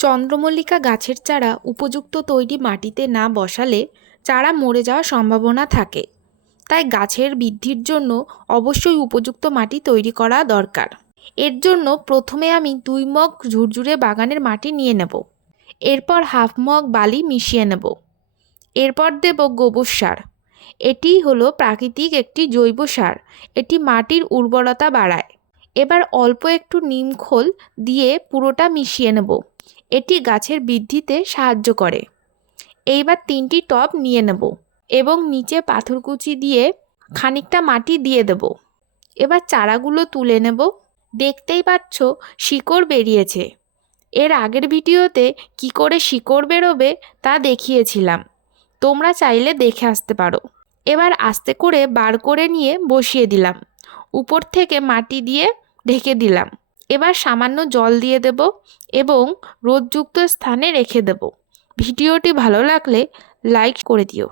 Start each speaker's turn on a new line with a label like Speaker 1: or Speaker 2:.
Speaker 1: চন্দ্রমল্লিকা গাছের চারা উপযুক্ত তৈরি মাটিতে না বসালে চারা মরে যাওয়ার সম্ভাবনা থাকে। তাই গাছের বৃদ্ধির জন্য অবশ্যই উপযুক্ত মাটি তৈরি করা দরকার। এর জন্য প্রথমে আমি দুই মগ ঝুরঝুরে বাগানের মাটি নিয়ে নেব। এরপর হাফ মগ বালি মিশিয়ে নেব। এরপর দেব গোবর সার। এটি হলো প্রাকৃতিক একটি জৈব সার। এটি মাটির উর্বরতা বাড়ায়। এবার অল্প একটু নিম খোল দিয়ে পুরোটা মিশিয়ে নেব। এটি গাছের বৃদ্ধিতে সাহায্য করে। এইবার তিনটি টব নিয়ে নেব এবং নিচে পাথরকুচি দিয়ে খানিকটা মাটি দিয়ে দেব। এবার চারাগুলো তুলে নেব। দেখতেই পাচ্ছ, শিকড় বেরিয়েছে। এর আগের ভিডিওতে কি করে শিকড় বেরোবে তা দেখিয়েছিলাম। তোমরা চাইলে দেখে আসতে পারো। এবার আস্তে করে বার করে নিয়ে বসিয়ে দিলাম। উপর থেকে মাটি দিয়ে ঢেকে দিলাম। এবার সামান্য জল দিয়ে দেব এবং রোদযুক্ত স্থানে রেখে দেব। ভিডিওটি ভালো লাগলে লাইক করে দিও।